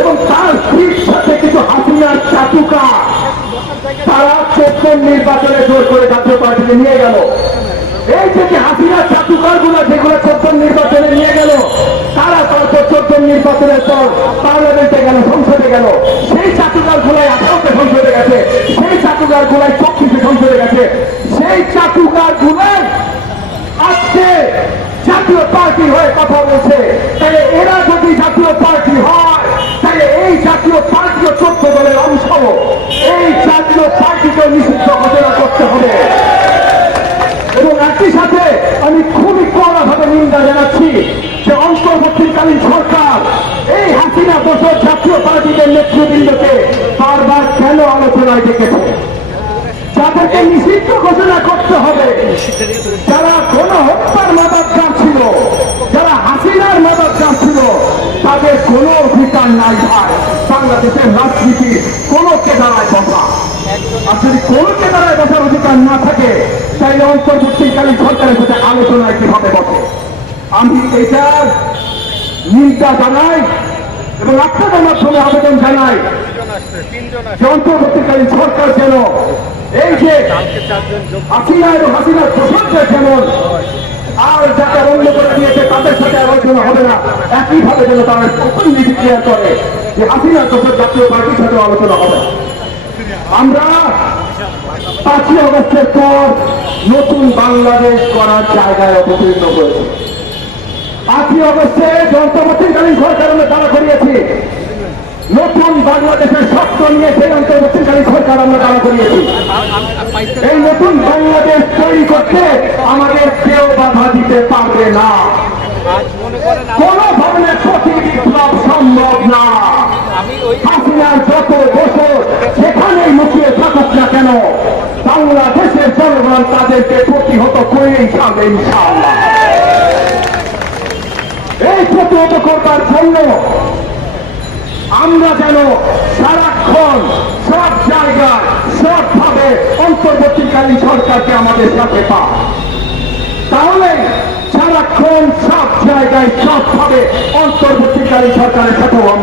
এবং তার স্ত্রীর সাথে কিছু হাসিনার চাটুকা তারা 14 নির্বাচনে জোর করে জাতীয় পার্টিকে নিয়ে গেল। এই যে হাসিনার চাটুকার গুলো যেগুলো 14 নির্বাচনে নিয়ে গেল, তারা তারপর 14 নির্বাচনের পর পার্লামেন্টে গেল, সংসদে গেল। সেই চাটুকার গুলাই 18তে সংসদে গেছে, সেই চাটুকার গুলাই 24 সংসদে গেছে। সেই চাটুকার গুলাই আজকে জাতীয় পার্টি হয়ে কথা বলছে। তাহলে এরা যদি জাতীয় পার্টি হয়, তাহলে এই জাতীয় পার্টিও 14 দলের অংশ। এই জাতীয় পার্টিকে নিষিদ্ধ ঘোষণা করতে হবে। এবং একই সাথে আমি খুবই কড়াভাবে নিন্দা জানাচ্ছি যে অন্তর্বর্তীকালীন সরকার এই হাসিনা বছর জাতীয় পার্টিদের নেতৃবৃন্দকে বারবার কেন আলোচনায় ডেকেছে। যাদেরকে নিষিদ্ধ ঘোষণা করতে হবে, যারা কোন হত্যার মাদকদার ছিল, যারা হাসিনার মাদকদার ছিল, তাদের কোন অধিকার নাই ভাই বাংলাদেশের রাজনীতির কোন কেদারায় বসা। আর যদি কোন কেদারায় বসার অধিকার না থাকে, তাইলে অন্তর্বর্তীকালীন সরকারের সাথে আলোচনায় কিভাবে বসে? আমি এটার নিন্দা জানাই এবং আপনাদের মাধ্যমে আবেদন জানাই যে অন্তর্বর্তীকালীন সরকার যেন এই যে হাসিনা এবং হাসিনার দোষকদের যেমন আর যাকে অন্য করে দিয়েছে তাদের সাথে আলোচনা হবে না, একইভাবে যেন তারা প্রতিনিধি ক্লিয়ার করে যে হাসিনার দোষক জাতীয় পার্টির সাথে আলোচনা হবে। আমরা 5ই আগস্টের পর নতুন বাংলাদেশ করার জায়গায় অবতীর্ণ হয়েছে। 5ই আগস্টে অন্তর্বর্তীকালীন সরকার আমরা দাঁড়া করিয়েছি, নতুন বাংলাদেশের স্বপ্ন নিয়ে সেই অন্তর্বর্তীকালীন সরকার আমরা দাঁড়া করিয়েছি। এই নতুন বাংলাদেশ তৈরি করতে আমাদের কেউ বাধা দিতে পারবে না। কোন ধরনের প্রতি বিপ্লব সম্ভব না। হাসিনার যত বছর সেখানেই লুকিয়ে থাকুক না কেন, বাংলাদেশের জনগণ তাদেরকে প্রতিহত করেই যাবে ইনশাআল্লাহ। এই প্রতিহত করবার জন্য আমরা যেন সারাক্ষণ সব জায়গায় সবভাবে অন্তর্বর্তীকালীন সরকারকে আমাদের সাথে পাই, তাহলে সারাক্ষণ সব জায়গায় সবভাবে অন্তর্বর্তীকালীন সরকারের সাথেও আমরা